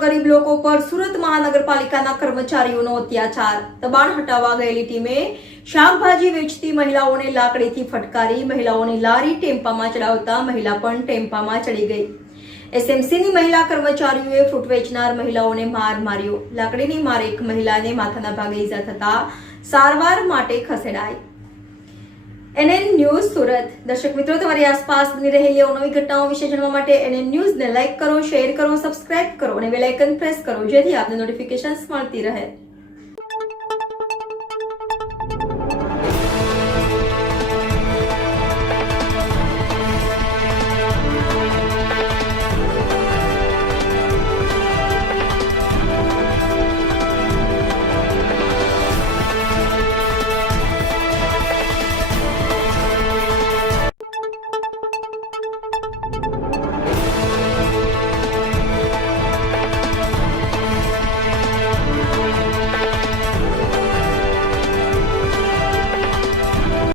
ગરીબ લોકો પર સુરત મહાનગરપાલિકાના કર્મચારીઓનો અત્યાચાર. દબાણ હટાવવા ગયેલી ટીમે શાકભાજી વેચતી મહિલાઓને લાકડીથી ફટકારી મહિલાઓની લારી ટેમ્પામાં ચડાવતા મહિલા પણ ટેમ્પામાં ચડી ગઈ. એસએમસીની મહિલા કર્મચારીઓએ ફ્રૂટ વેચનાર મહિલાઓને માર માર્યો. લાકડીની માર એક મહિલાને માથાના ભાગે ઈજા થતા સારવાર માટે ખસેડાઈ. NN news Surat. દર્શક મિત્રો, તમારી આસપાસ બની રહેલી અવનવી ઘટનાઓ વિશે જાણવા માટે NN ન્યૂઝને લાઇક કરો, શેર કરો, સબસ્ક્રાઇબ કરો અને બેલ આઇકન પ્રેસ કરો, જેથી આપને નોટિફિકેશન્સ મળતી રહે.